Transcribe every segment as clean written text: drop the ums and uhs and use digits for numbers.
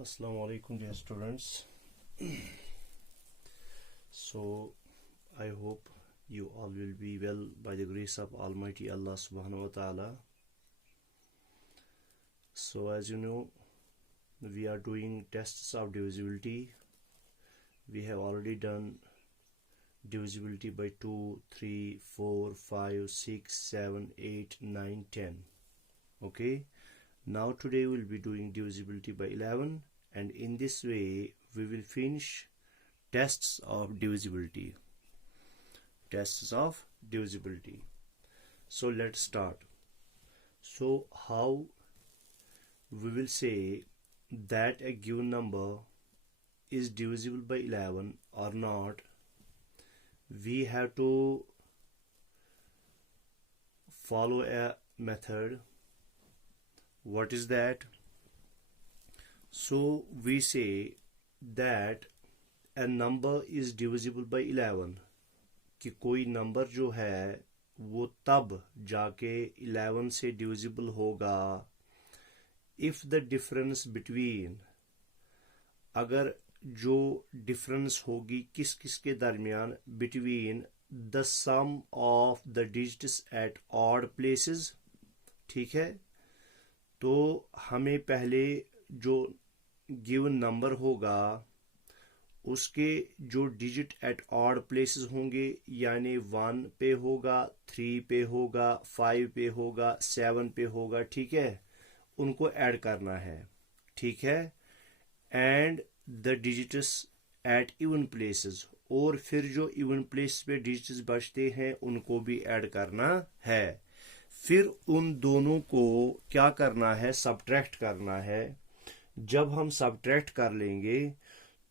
Assalamu alaikum dear students. So I hope you all will be well by the grace of Almighty Allah subhanahu wa ta'ala. So as you know, we are doing tests of divisibility. We have already done divisibility by 2, 3, 4, 5, 6, 7, 8, 9, 10. Okay. Now today we'll be doing divisibility by 11, and in this way we will finish tests of divisibility. So let's start. So how we will say that a given number is divisible by 11 or not? We have to follow a method. What is that? So we say that a number is divisible by 11 कि कोई नंबर जो है वो तब जाके 11 से divisible होगा if the difference between, अगर जो difference होगी किस किस के दरमियान, between the sum of the digits at odd places. ठीक है, तो हमें पहले जो गिवन नंबर होगा उसके जो डिजिट एट ऑड प्लेसेस होंगे, यानी 1 पे होगा, 3 पे होगा, 5 पे होगा, 7 पे होगा, ठीक है, उनको ऐड करना है. ठीक है, and the digits at even places, और फिर जो इवन प्लेस पे डिजिट्स बचते हैं उनको भी ऐड करना है. फिर उन दोनों को क्या करना है, सब्ट्रैक्ट करना है. जब हम सब्ट्रैक्ट कर लेंगे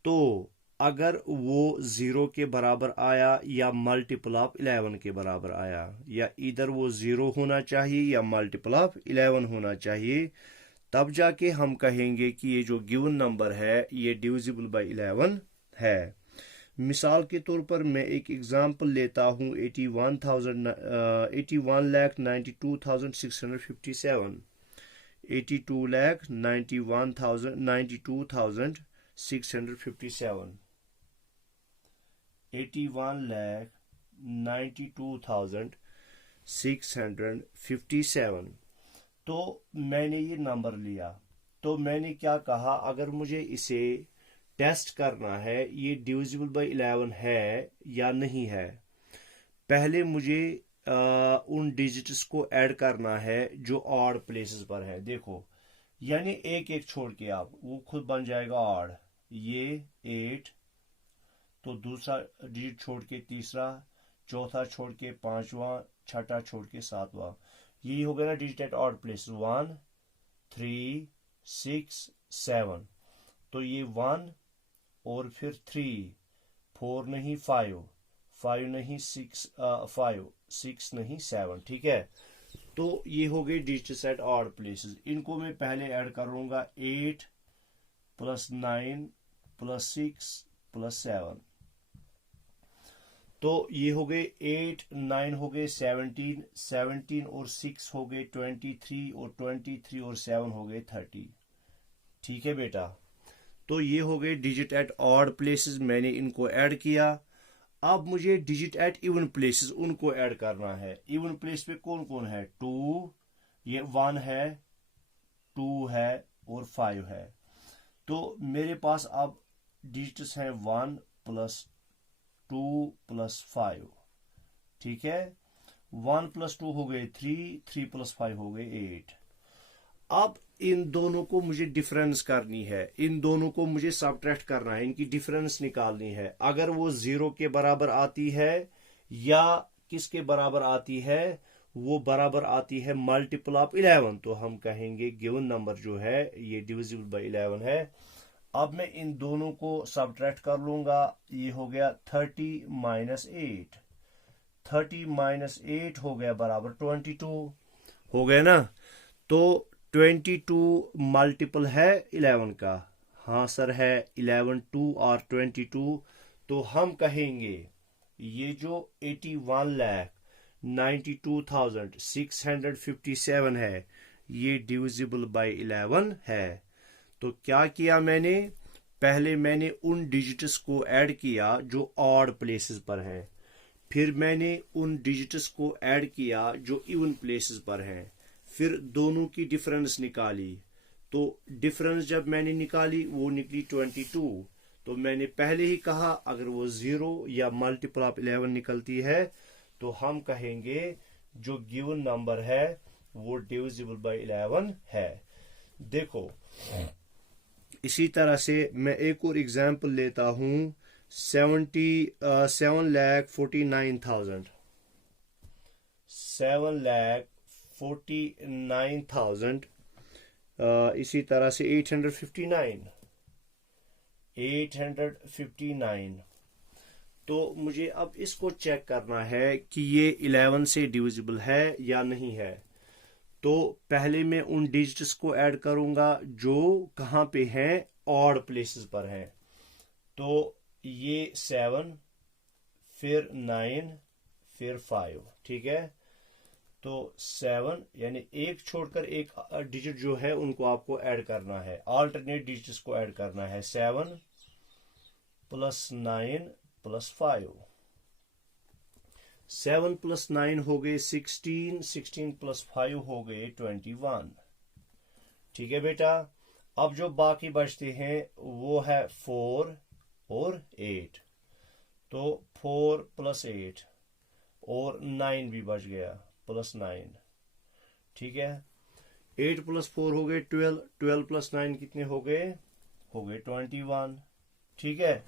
तो अगर वो 0 के बराबर आया या मल्टीपल ऑफ 11 के बराबर आया, या इधर वो 0 होना चाहिए या मल्टीपल ऑफ 11 होना चाहिए, तब जाके हम कहेंगे कि ये जो गिवन नंबर है ये डिविजिबल बाय 11 है. मिसाल के तौर पर मैं एक एग्जांपल लेता हूँ 81,92,657 81,92,657. तो मैंने ये नंबर लिया, तो मैंने क्या कहा, अगर मुझे इसे टेस्ट करना है ये डिविजिबल बाय 11 है या नहीं है, पहले मुझे उन डिजिट्स को ऐड करना है जो ऑड प्लेसेस पर है. देखो, यानी एक एक छोड़ के आप वो खुद बन जाएगा ऑड. ये 8, तो दूसरा डिजिट छोड़ के तीसरा, चौथा छोड़ के पांचवा, छठा छोड़ के सातवां. ये हो गया ना डिजिट एट ऑड प्लेसेस, 1, 3, 6, 7. तो ये 1 और फिर 3, 4 नहीं 5, 5 नहीं 6, 5, 6 नहीं 7. ठीक है, तो ये हो गई डिजिट्स एट ऑड प्लेसेस. इनको मैं पहले ऐड करूंगा 8 + 9 + 6 + 7. तो ये हो गए 8, 9 हो गए 17, 17 और 6 हो गए 23, और 23 और 7 हो गए 30. ठीक है बेटा, तो ये हो गए डिजिट एट ऑड प्लेसेस, मैंने इनको ऐड किया. अब मुझे डिजिट एट इवन प्लेसेस उनको ऐड करना है. इवन प्लेस पे कौन कौन है, 2, ये 1 है, 2 है और 5 है. तो मेरे पास अब डिजिट्स हैं 1 + 2 + 5. ठीक है, 1 + 2 हो गए 3, 3 + 5 हो गए 8. अब इन दोनों को मुझे डिफरेंस करनी है, इन दोनों को मुझे सब्ट्रैक्ट करना है, इनकी डिफरेंस निकालनी है. अगर वो 0 के बराबर आती है या किसके बराबर आती है, वो बराबर आती है मल्टीपल ऑफ 11, तो हम कहेंगे गिवन नंबर जो है ये डिविजिबल बाय 11 है. अब मैं इन दोनों को सब्ट्रैक्ट कर लूंगा. ये हो गया 30 - 8, 30 - 8 हो गया बराबर 22 हो गया ना. तो 22 मल्टीपल है 11 का, हाँ सर है, 11 2 और 22. तो हम कहेंगे ये जो 81,92,657 है ये डिविजिबल बाय 11 है. तो क्या किया मैंने, पहले मैंने उन डिजिट्स को ऐड किया जो ऑड प्लेसेस पर हैं, फिर मैंने उन डिजिट्स को ऐड किया जो इवन प्लेसेस पर हैं, फिर दोनों की डिफरेंस निकाली। तो डिफरेंस जब मैंने निकाली वो निकली 22। तो मैंने पहले ही कहा अगर वो 0 या मल्टीपल ऑफ 11 निकलती है तो हम कहेंगे जो गिवन नंबर है वो डिविजिबल बाय 11 है। देखो इसी तरह से मैं एक और एग्जांपल लेता हूं, 7,49,000, 7,49,000, इसी तरह से 859। तो मुझे अब इसको चेक करना है कि ये 11 से डिविजिबल है या नहीं है। तो पहले मैं उन डिजिट्स को ऐड करूंगा जो कहाँ पे हैं, ऑड प्लेसेस पर हैं। तो ये 7, फिर 9, फिर 5, ठीक है। तो 7 यानी एक छोड़कर एक डिजिट जो है उनको आपको ऐड करना है, अल्टरनेट डिजिट्स को ऐड करना है। 7 + 9 + 5, 7 + 9 हो गए 16, 16 + 5 हो गए 21। ठीक है बेटा। अब जो बाकी बचते हैं वो है 4 और 8। तो 4 + 8 और 9 भी बच गया, +9, ठीक है। 8 + 4 हो गए 12, 12 + 9 कितने हो गए 21, ठीक है।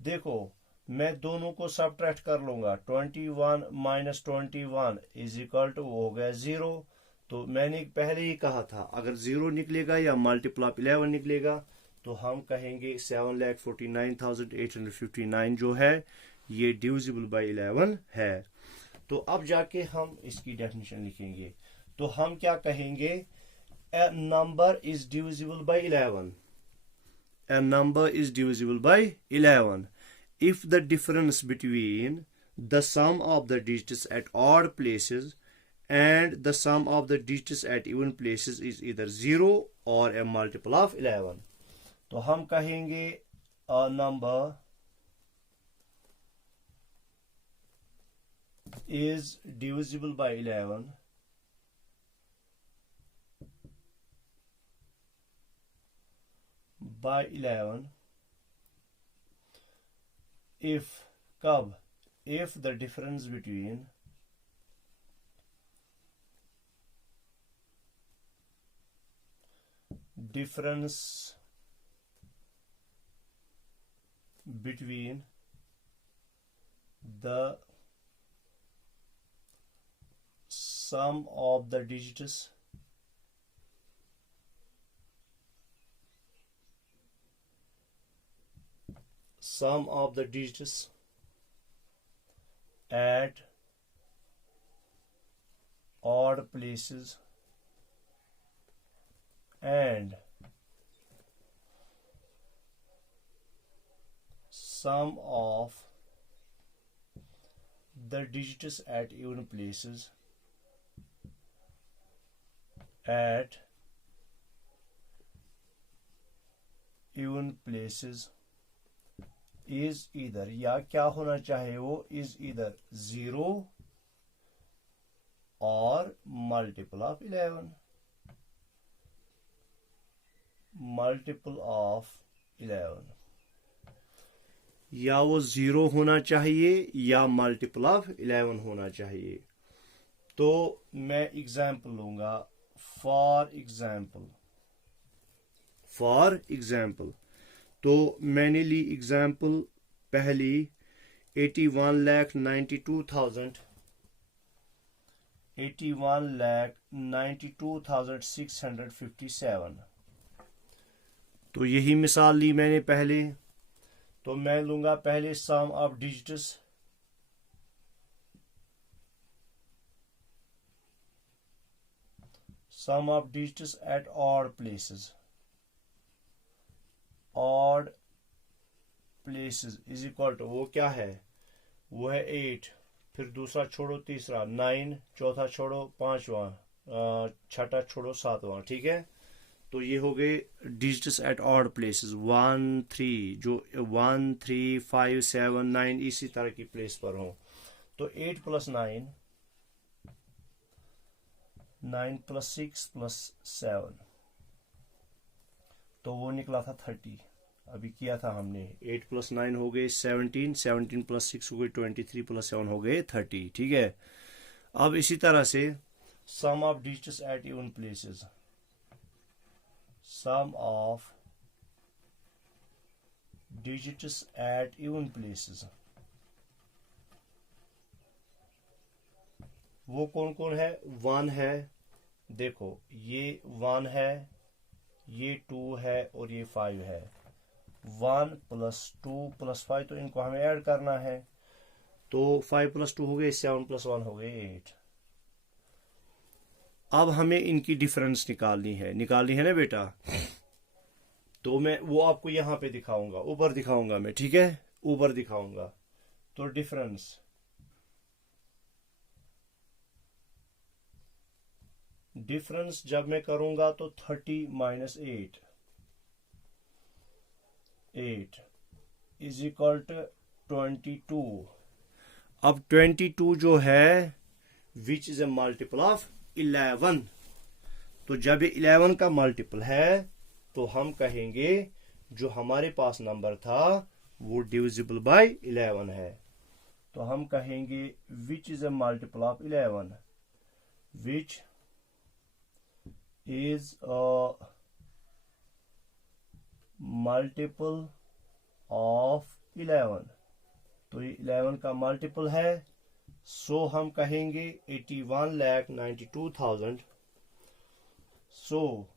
देखो मैं दोनों को सबट्रैक्ट कर लूंगा, 21 - 21 = वो हो गया 0। तो मैंने पहले ही कहा था अगर 0 निकलेगा या मल्टीपल ऑफ 11 निकलेगा तो हम कहेंगे 7,49,859 जो है ये डिविजिबल बाय 11 है। तो अब जाके हम इसकी डेफिनेशन लिखेंगे। तो हम क्या कहेंगे, a number is divisible by 11, a number is divisible by 11 if the difference between the sum of the digits at odd places and the sum of the digits at even places is either 0 or a multiple of 11। तो हम कहेंगे a number is divisible by 11 if कब, if the difference between the sum of the digits at odd places and sum of the digits at even places is either, या क्या होना चाहिए वो, is either 0 or multiple of 11, या वो 0 होना चाहिए या मल्टीपल ऑफ 11 होना चाहिए। तो मैं एग्जाम्पल लूंगा, फॉर एग्जाम्पल तो मैंने ली एग्जाम्पल पहली 81,92,657। तो यही मिसाल ली मैंने पहले। तो मैं लूंगा पहले sum of digits, at odd places is equal to, वो क्या है, वो है 8, फिर दूसरा छोड़ो तीसरा 9, चौथा छोड़ो 5वां, छठा छोड़ो 7वां, ठीक है। तो ये हो गए डिजिट्स एट ऑड प्लेसेस 1 3, जो 1 3 5 7 9 इसी तरह की प्लेस पर हो। तो 8 + 9, 9 + 6 + 7, तो वो निकला था 30। अभी किया था हमने, 8 + 9 हो गए 17, 17 + 6 हो गए 23 + 7 हो गए 30। ठीक है। अब इसी तरह से sum of digits at even places, sum of digits at even places, वो कौन कौन है? 1 है, देखो ये 1 है, ये 2 है और ये 5 है। 1 + 2 + 5, तो इनको हमें ऐड करना है। तो 5 + 2 हो गए 7 + 1 हो गए 8। अब हमें इनकी डिफरेंस निकालनी है ना बेटा। तो मैं वो आपको यहां पे दिखाऊंगा, ऊपर दिखाऊंगा मैं, ठीक है, ऊपर दिखाऊंगा। तो डिफरेंस जब मैं करूंगा तो 30 - 8 = 22। अब 22 जो है which is a multiple of 11। तो जब ये 11 का मल्टीपल है तो हम कहेंगे जो हमारे पास नंबर था वो डिविजिबल बाय 11 है। तो हम कहेंगे which is a multiple of 11, which is a multiple of 11। तो ये 11 का मल्टीपल है, सो हम कहेंगे 81,92,000। सो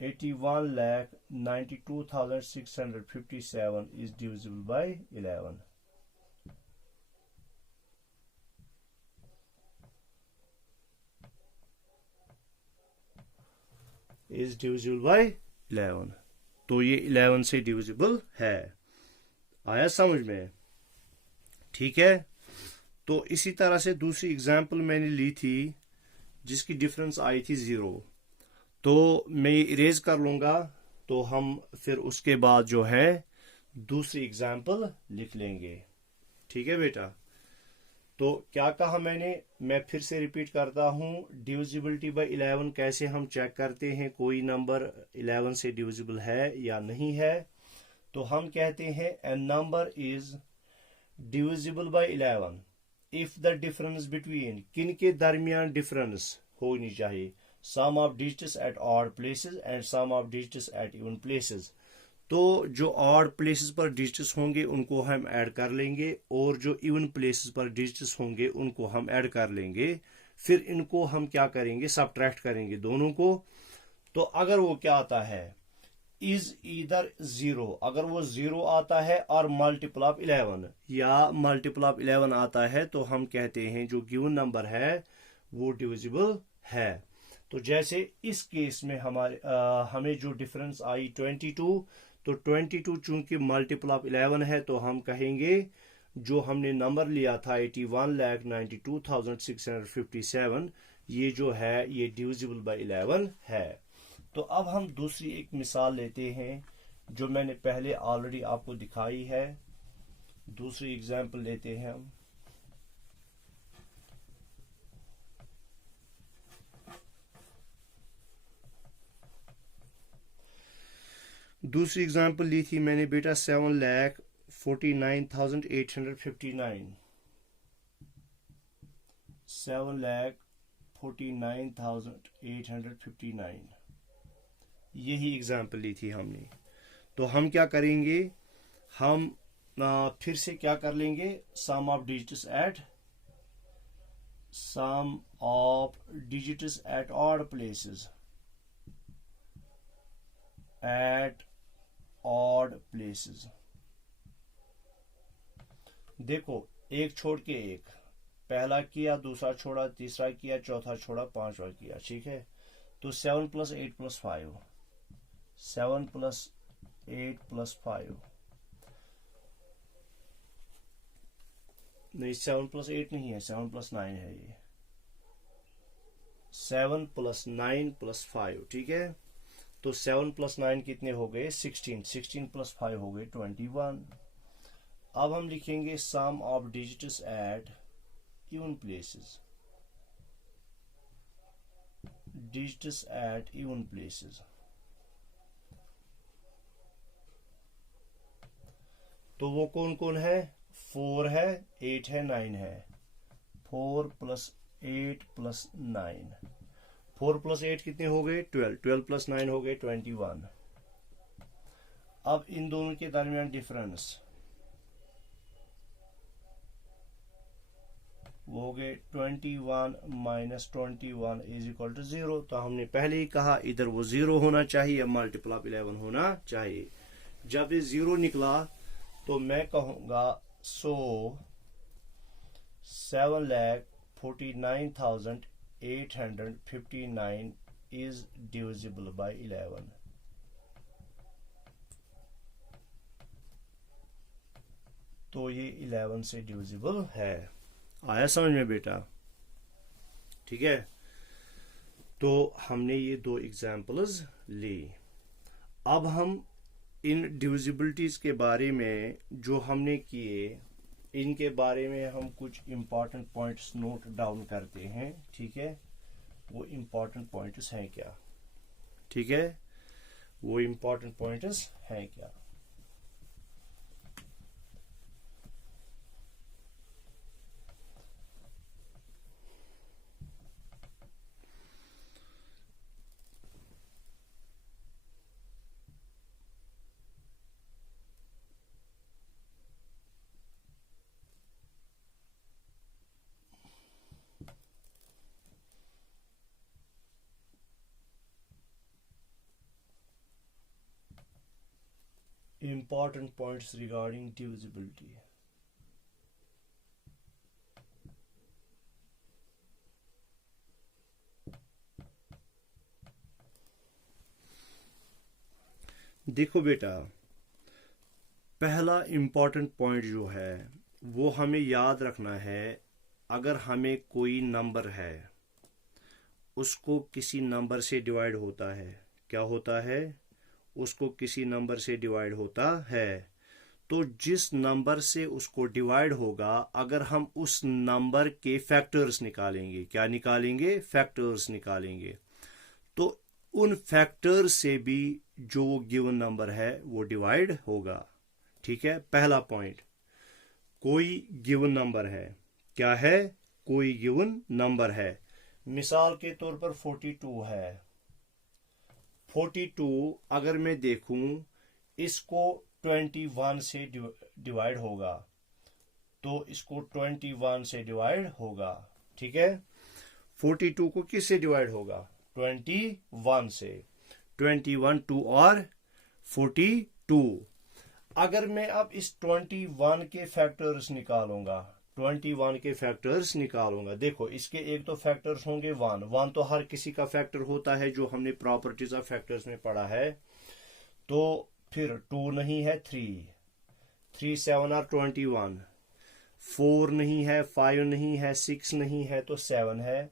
81,92,657 is divisible by 11। is divisible by 11। तो ये 11 से डिविजिबल है। आया समझ में? ठीक है। तो इसी तरह से दूसरी एग्जांपल मैंने ली थी जिसकी डिफरेंस आई थी 0। तो मैं ये इरेज कर लूंगा, तो हम फिर उसके बाद जो है दूसरी एग्जांपल लिख लेंगे। ठीक है बेटा। तो क्या कहा मैंने, मैं फिर से रिपीट करता हूं, डिविजिबिलिटी बाय 11 कैसे हम चेक करते हैं कोई नंबर 11 से डिविजिबल है या नहीं है। तो हम कहते हैं a number is divisible by 11 if the difference between, किन के दरमियान डिफरेंस होनी चाहिए, sum of digits at odd places and sum of digits at even places. तो जो ऑड प्लेसेस पर डिजिट्स होंगे उनको हम ऐड कर लेंगे और जो इवन प्लेसेस पर डिजिट्स होंगे उनको हम ऐड कर लेंगे। फिर इनको हम क्या करेंगे, सबट्रैक्ट करेंगे दोनों को। तो अगर वो क्या आता है, इज ईदर 0, अगर वो 0 आता है और मल्टीपल ऑफ 11 या मल्टीपल ऑफ 11 आता है तो हम कहते हैं जो गिवन नंबर है वो डिविजिबल है। तो जैसे इस केस में हमें जो डिफरेंस आई 22, तो 22 चूंकि मल्टीपल ऑफ 11 है तो हम कहेंगे जो हमने नंबर लिया था 81,92,657, ये जो है ये डिविजिबल बाय 11 है। तो अब हम दूसरी एक मिसाल लेते हैं जो मैंने पहले ऑलरेडी आपको दिखाई है। दूसरी एग्जांपल लेते हैं हम। दूसरी एग्जांपल ली थी मैंने बेटा 7,49,859, 7,49,859, यही एग्जांपल ली थी हमने। तो हम क्या करेंगे, हम फिर से क्या कर लेंगे, sum of digits at odd places, at odd places. देखो एक छोड़ के एक, पहला किया, दूसरा छोड़ा, तीसरा किया, चौथा छोड़ा, पांचवा किया। ठीक है। तो 7 + 8 + 5, 7 + 8 + 5, नहीं 7 + 8 नहीं है, 7 + 9 है ये, 7 + 9 + 5। ठीक है। तो 7 + 9 कितने हो गए 16, 16 + 5 हो गए 21। अब हम लिखेंगे sum of digits at even places, digits at even places. तो वो कौन कौन है, 4 है, 8 है, 9 है। 4 + 8 + 9, 4 + 8 कितने हो गए 12, 12 + 9 हो गए 21। अब इन दोनों के दरमियान डिफरेंस वो हो गए 21 - 21 = 0। तो हमने पहले ही कहा इधर वो 0 होना चाहिए, मल्टीपल ऑफ 11 होना चाहिए। जब ये 0 निकला तो मैं कहूंगा सो 7,49,859 इज डिविजिबल बाय 11। तो ये 11 से डिविजिबल है। आया समझ में बेटा? ठीक है, तो हमने ये 2 एग्जाम्पल्स ली। अब हम इन डिविजिबिलिटीज के बारे में जो हमने किए, इनके बारे में हम कुछ इंपॉर्टेंट पॉइंट्स नोट डाउन करते हैं। ठीक है, वो इंपॉर्टेंट पॉइंट्स हैं क्या? ठीक है, वो इंपॉर्टेंट पॉइंट्स हैं क्या? Important points regarding divisibility. देखो बेटा, पहला इंपॉर्टेंट पॉइंट जो है वो हमें याद रखना है। अगर हमें कोई नंबर है, उसको किसी नंबर से डिवाइड होता है, क्या होता है? उसको किसी नंबर से डिवाइड होता है, तो जिस नंबर से उसको डिवाइड होगा, अगर हम उस नंबर के फैक्टर्स निकालेंगे, क्या निकालेंगे? फैक्टर्स निकालेंगे, तो उन फैक्टर्स से भी जो गिवन नंबर है वो डिवाइड होगा। ठीक है, पहला पॉइंट, कोई गिवन नंबर है। क्या है? कोई गिवन नंबर है। मिसाल के तौर पर 42 है। 42 अगर मैं देखूं, इसको 21 से डिवाइड होगा, तो इसको 21 से डिवाइड होगा। ठीक है, 42 को किससे डिवाइड होगा? 21 से। 21 2 और 42। अगर मैं अब इस 21 के फैक्टर्स निकालूंगा, 21 के फैक्टर्स निकालूंगा, देखो इसके एक तो फैक्टर्स होंगे 1 तो हर किसी का फैक्टर होता है, जो हमने प्रॉपर्टीज ऑफ फैक्टर्स में पढ़ा है। तो फिर 2 नहीं है, 3 7 और 21, 4 नहीं है, 5 नहीं है, 6 नहीं है, तो 7 है,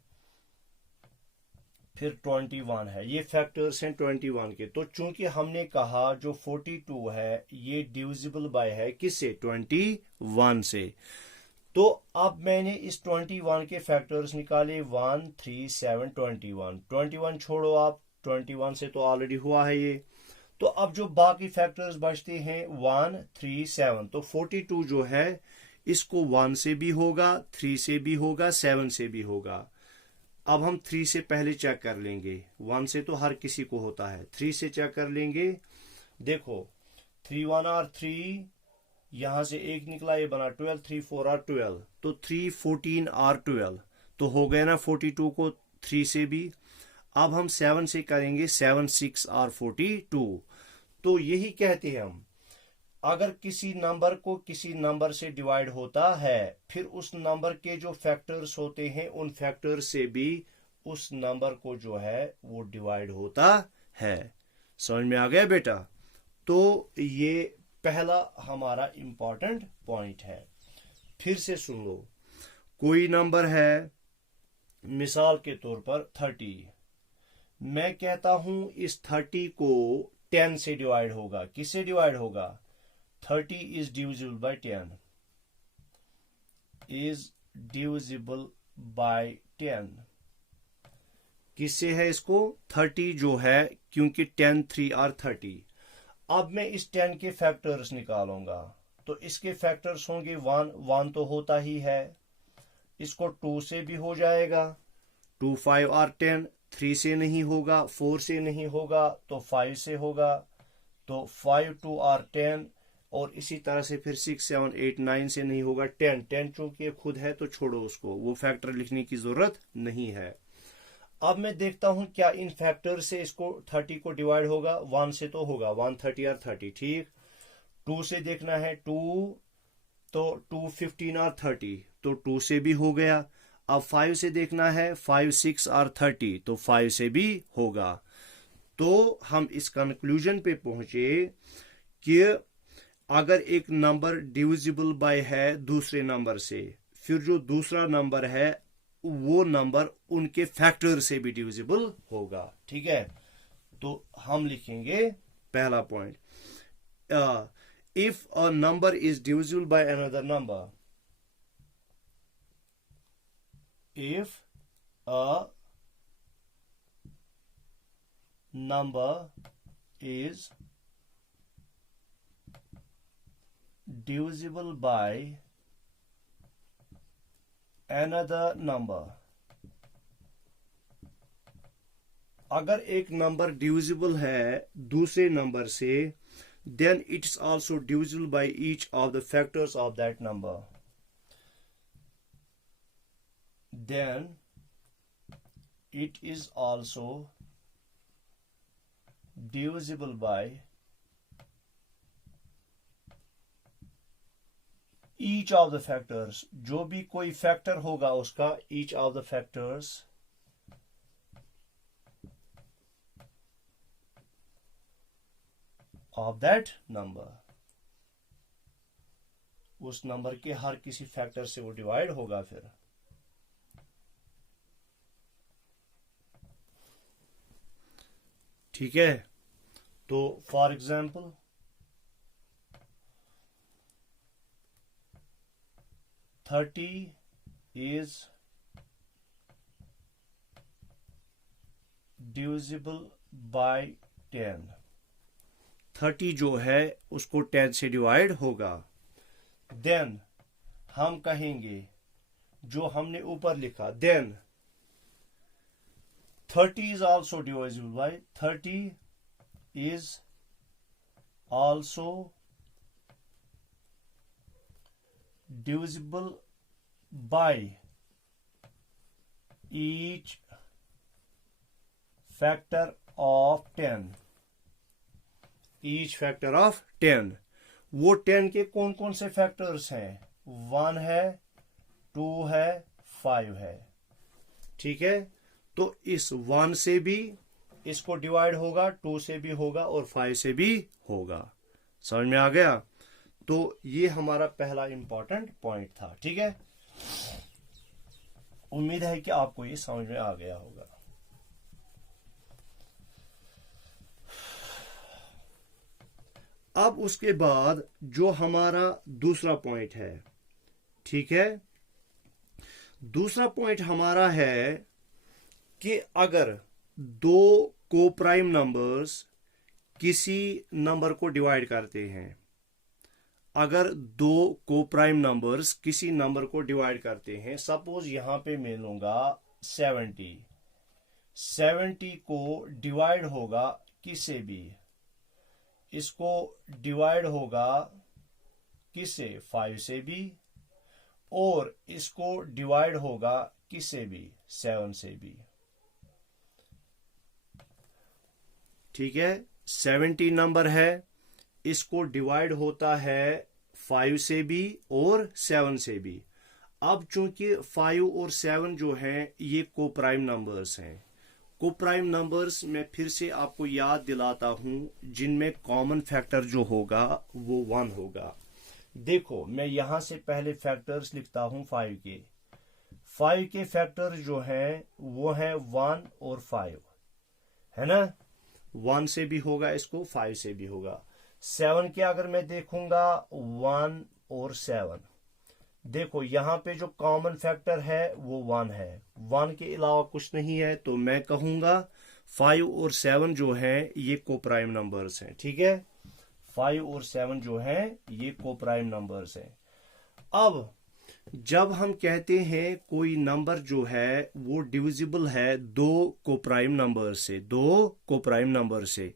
फिर 21 है। ये फैक्टर्स हैं 21 के। तो चूंकि हमने कहा जो 42 है ये डिविजिबल बाय है किससे? 21 से। तो अब मैंने इस 21 के फैक्टर्स निकाले, 1 3 7 21। 21 छोड़ो आप, 21 से तो ऑलरेडी हुआ है ये। तो अब जो बाकी फैक्टर्स बचते हैं 1 3 7, तो 42 जो है इसको 1 से भी होगा, 3 से भी होगा, 7 से भी होगा। अब हम 3 से पहले चेक कर लेंगे, 1 से तो हर किसी को होता है, 3 से चेक कर लेंगे। देखो 3 1 और 3, यहां से एक निकला, ये बना 12, 3 4 और 12, तो 3 14 और 12, तो हो गया ना 42 को 3 से भी। अब हम 7 से करेंगे, 7 6 और 42। तो यही कहते हैं हम, अगर किसी नंबर को किसी नंबर से डिवाइड होता है, फिर उस नंबर के जो फैक्टर्स होते हैं उन फैक्टर्स से भी उस नंबर को जो है वो डिवाइड होता है। समझ में आ गया बेटा? तो ये पहला हमारा इंपॉर्टेंट पॉइंट है। फिर से सुन लो, कोई नंबर है, मिसाल के तौर पर 30, मैं कहता हूं इस 30 को 10 से डिवाइड होगा। किससे डिवाइड होगा? 30 is divisible bye 10, is divisible bye 10। किससे है इसको? 30 जो है, क्योंकि 10 3 आर 30। अब मैं इस 10 के फैक्टर्स निकालूंगा, तो इसके फैक्टर्स होंगे 1 1 तो होता ही है, इसको 2 से भी हो जाएगा, 2 5 आर 10, 3 से नहीं होगा, 4 से नहीं होगा, तो 5 से होगा, तो 5 2 आर 10, और इसी तरह से फिर 6 7 8 9 से नहीं होगा। 10 10 चूंकि खुद है तो छोड़ो उसको, वो फैक्टर लिखने की जरूरत नहीं है। अब मैं देखता हूं क्या इन फैक्टर से इसको 30 को डिवाइड होगा। 1 से तो होगा, 1 30 और 30, ठीक। 2 से देखना है, 2 तो 2 15 और 30, तो 2 से भी हो गया। अब 5 से देखना है, 5 6 और 30, तो 5 से भी होगा। तो हम इस कंक्लूजन पे पहुंचे कि अगर एक नंबर डिविजिबल बाय है दूसरे नंबर से, फिर जो दूसरा नंबर है वो नंबर उनके फैक्टर से भी डिविजिबल होगा, ठीक है। तो हम लिखेंगे पहला point, if a number is divisible by another number, if a number is divisible by another number, अगर एक नंबर डिविजिबल है दूसरे नंबर से, then it is also divisible by each of the factors of that number, then it is also divisible by each of the factors, जो भी कोई factor होगा उसका, each of the factors of that number, उस number के हर किसी factor से वो डिवाइड होगा। फिर ठीक है, तो for example 30 is divisible by 10, 30 जो है उसको 10 से डिवाइड होगा। देन हम कहेंगे जो हमने ऊपर लिखा, then 30 is also divisible by, 30 is also divisible by each factor of 10, each factor of 10। वो 10 के कौन कौन से फैक्टर्स हैं? 1 है, 2 है, 5 है, ठीक है। तो इस 1 से भी इसको डिवाइड होगा, 2 से भी होगा और 5 से भी होगा। समझ में आ गया? तो ये हमारा पहला इंपॉर्टेंट पॉइंट था, ठीक है। उम्मीद है कि आपको ये समझ में आ गया होगा। अब उसके बाद जो हमारा दूसरा पॉइंट है, ठीक है, दूसरा पॉइंट हमारा है कि अगर दो कोप्राइम नंबर्स किसी नंबर को डिवाइड करते हैं, अगर दो कोप्राइम नंबर्स किसी नंबर को डिवाइड करते हैं, सपोज यहां पे मैं लूंगा 70, 70 को डिवाइड होगा किससे भी, इसको डिवाइड होगा किससे? 5 से भी, और इसको डिवाइड होगा किससे भी? 7 से भी, ठीक है। 70 नंबर है, इसको डिवाइड होता है 5 से भी और 7 से भी। अब चूंकि 5 और 7 जो हैं ये कोप्राइम नंबर्स हैं, कोप्राइम नंबर्स मैं फिर से आपको याद दिलाता हूं, जिनमें कॉमन फैक्टर जो होगा वो 1 होगा। देखो मैं यहां से पहले फैक्टर्स लिखता हूं 5 के। 5 के फैक्टर जो हैं वो हैं 1 और 5। है ना, 1 से भी होगा इसको, 5 से भी होगा। 7 के अगर मैं देखूंगा 1 और 7, देखो यहाँ पे जो कॉमन फैक्टर है वो 1 है, 1 के अलावा कुछ नहीं है, तो मैं कहूंगा 5 और 7 जो है ये कोप्राइम नंबर्स हैं। ठीक है, 5 और 7 जो है ये कोप्राइम नंबर्स हैं। अब जब हम कहते हैं कोई नंबर जो है वो डिविजिबल है दो कोप्राइम नंबर से, दो कोप्राइम नंबर से,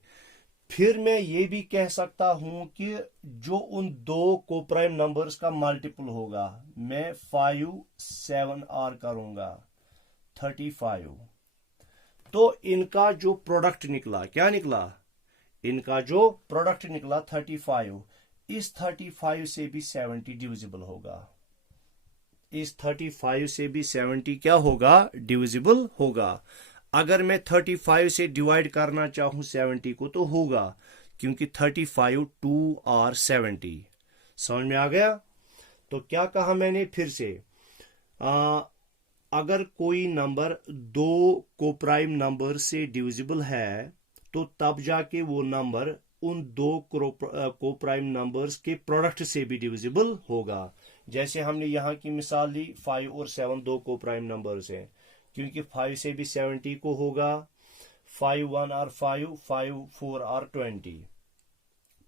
फिर मैं ये भी कह सकता हूं कि जो उन दो कोप्राइम नंबर्स का मल्टीपल होगा, मैं 5 7 आर करूंगा 35, तो इनका जो प्रोडक्ट निकला, क्या निकला, इनका जो प्रोडक्ट निकला 35, इस 35 से भी 70 डिविजिबल होगा, इस 35 से भी 70 क्या होगा, डिविजिबल होगा। अगर मैं 35 से डिवाइड करना चाहूं 70 को तो होगा, क्योंकि 35 2 आर 70। समझ में आ गया। तो क्या कहा मैंने फिर से, अगर कोई नंबर दो कोप्राइम नंबर से डिविजिबल है तो तब जाके वो नंबर उन दो कोप्राइम नंबर्स के प्रोडक्ट से भी डिविजिबल होगा। जैसे हमने यहाँ की मिसाल ली, 5 और 7 दो कोप्राइम नंबर्स हैं, क्योंकि 5 से भी 70 को होगा, 5 1 आर 5, 5 4 आर 20,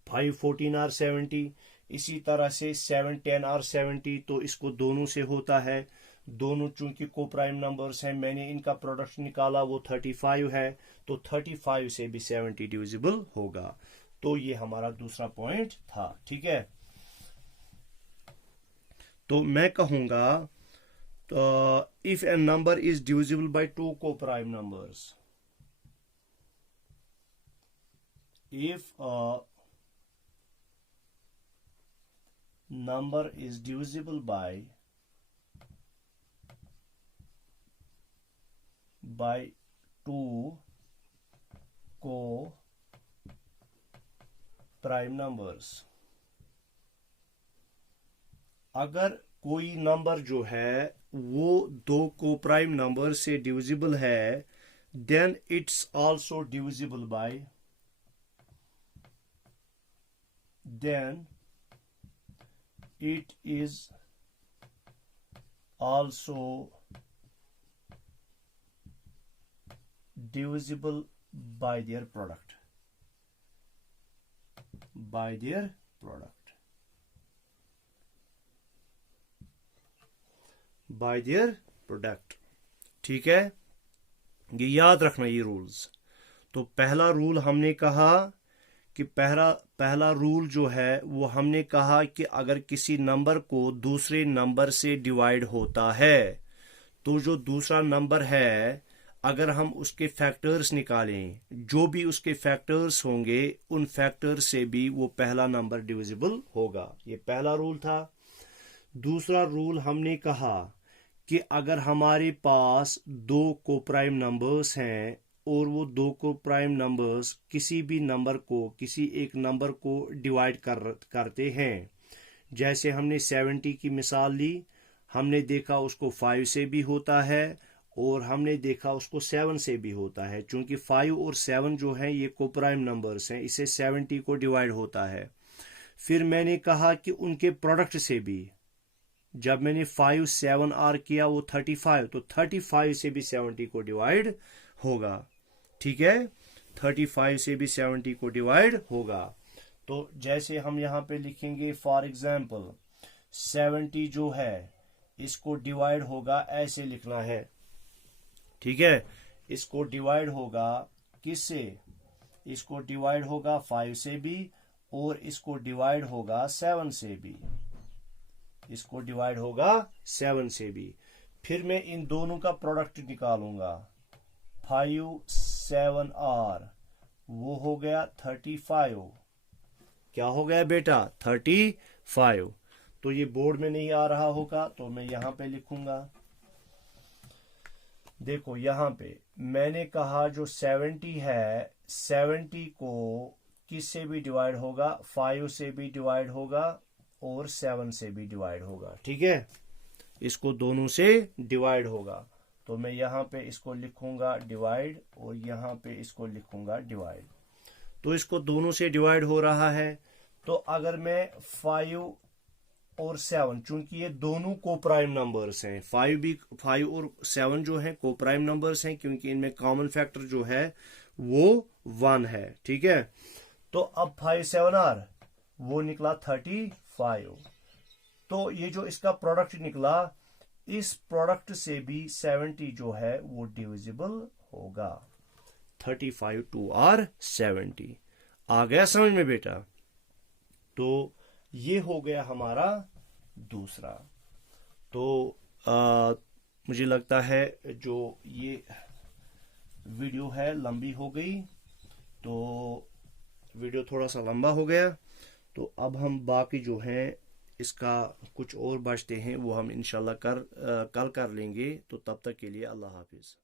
5 14 आर 70, इसी तरह से 7 10 आर 70, तो इसको दोनों से होता है, दोनों चूंकि कोप्राइम नंबर्स हैं, मैंने इनका प्रोडक्ट निकाला वो 35 है, तो 35 से भी 70 डिविजिबल होगा। तो ये हमारा दूसरा पॉइंट था। ठीक है, तो मैं कहूंगा if a number is divisible by two coprime numbers, if a number is divisible by two coprime numbers, अगर कोई नंबर जो है वो दो कोप्राइम नंबर से डिविजिबल है, then it's also divisible by, then it is also divisible by their product, by their product, by their product। ठीक है, ये याद रखना ये रूल्स। तो पहला रूल हमने कहा कि पहला रूल जो है वो हमने कहा कि अगर किसी नंबर को दूसरे नंबर से डिवाइड होता है तो जो दूसरा नंबर है अगर हम उसके फैक्टर्स निकालें, जो भी उसके फैक्टर्स होंगे उन फैक्टर्स से भी वो पहला नंबर डिविजिबल होगा। ये पहला रूल था। दूसरा रूल हमने कहा कि अगर हमारे पास दो कोप्राइम नंबर्स हैं और वो दो कोप्राइम नंबर्स किसी भी नंबर को, किसी एक नंबर को डिवाइड करते हैं, जैसे हमने 70 की मिसाल ली, हमने देखा उसको 5 से भी होता है और हमने देखा उसको 7 से भी होता है। चूंकि 5 और 7 जो है ये कोप्राइम नंबर्स हैं, इससे 70 को डिवाइड होता है। फिर मैंने कहा कि उनके प्रोडक्ट से भी, जब मैंने 5 7 आर किया वो 35, तो 35 से भी 70 को डिवाइड होगा। ठीक है, 35 से भी 70 को डिवाइड होगा। तो जैसे हम यहाँ पे लिखेंगे फॉर एग्जाम्पल 70 जो है इसको डिवाइड होगा, ऐसे लिखना है। ठीक है, इसको डिवाइड होगा किससे, इसको डिवाइड होगा 5 से भी और इसको डिवाइड होगा 7 से भी, इसको डिवाइड होगा 7 से भी। फिर मैं इन दोनों का प्रोडक्ट निकालूंगा, 5 7 आर वो हो गया 35, क्या हो गया बेटा 35। तो ये बोर्ड में नहीं आ रहा होगा तो मैं यहां पे लिखूंगा। देखो यहां पे मैंने कहा जो 70 है, 70 को किससे भी डिवाइड होगा, 5 से भी डिवाइड होगा और 7 से भी डिवाइड होगा। ठीक है, इसको दोनों से डिवाइड होगा। तो मैं यहाँ पे इसको लिखूंगा डिवाइड और यहाँ पे इसको लिखूंगा डिवाइड। तो इसको दोनों से डिवाइड हो रहा है। तो अगर मैं 5 और 7, चूंकि ये दोनों को प्राइम नंबर्स हैं, 5 और 7 जो है को प्राइम नंबर्स हैं, क्योंकि इनमें कॉमन फैक्टर जो है वो 1 है। ठीक है, तो अब 5 7 आर वो निकला 35। तो ये जो इसका प्रोडक्ट निकला, इस प्रोडक्ट से भी 70 जो है वो डिविजिबल होगा। 35 2 आर 70। आ गया समझ में बेटा? तो ये हो गया हमारा दूसरा। तो मुझे लगता है जो ये वीडियो है लंबी हो गई, तो वीडियो थोड़ा सा लंबा हो गया। तो अब हम बाकी जो है इसका कुछ और बचते हैं वो हम इंशाल्लाह कल कर लेंगे। तो तब तक के लिए अल्लाह हाफिज।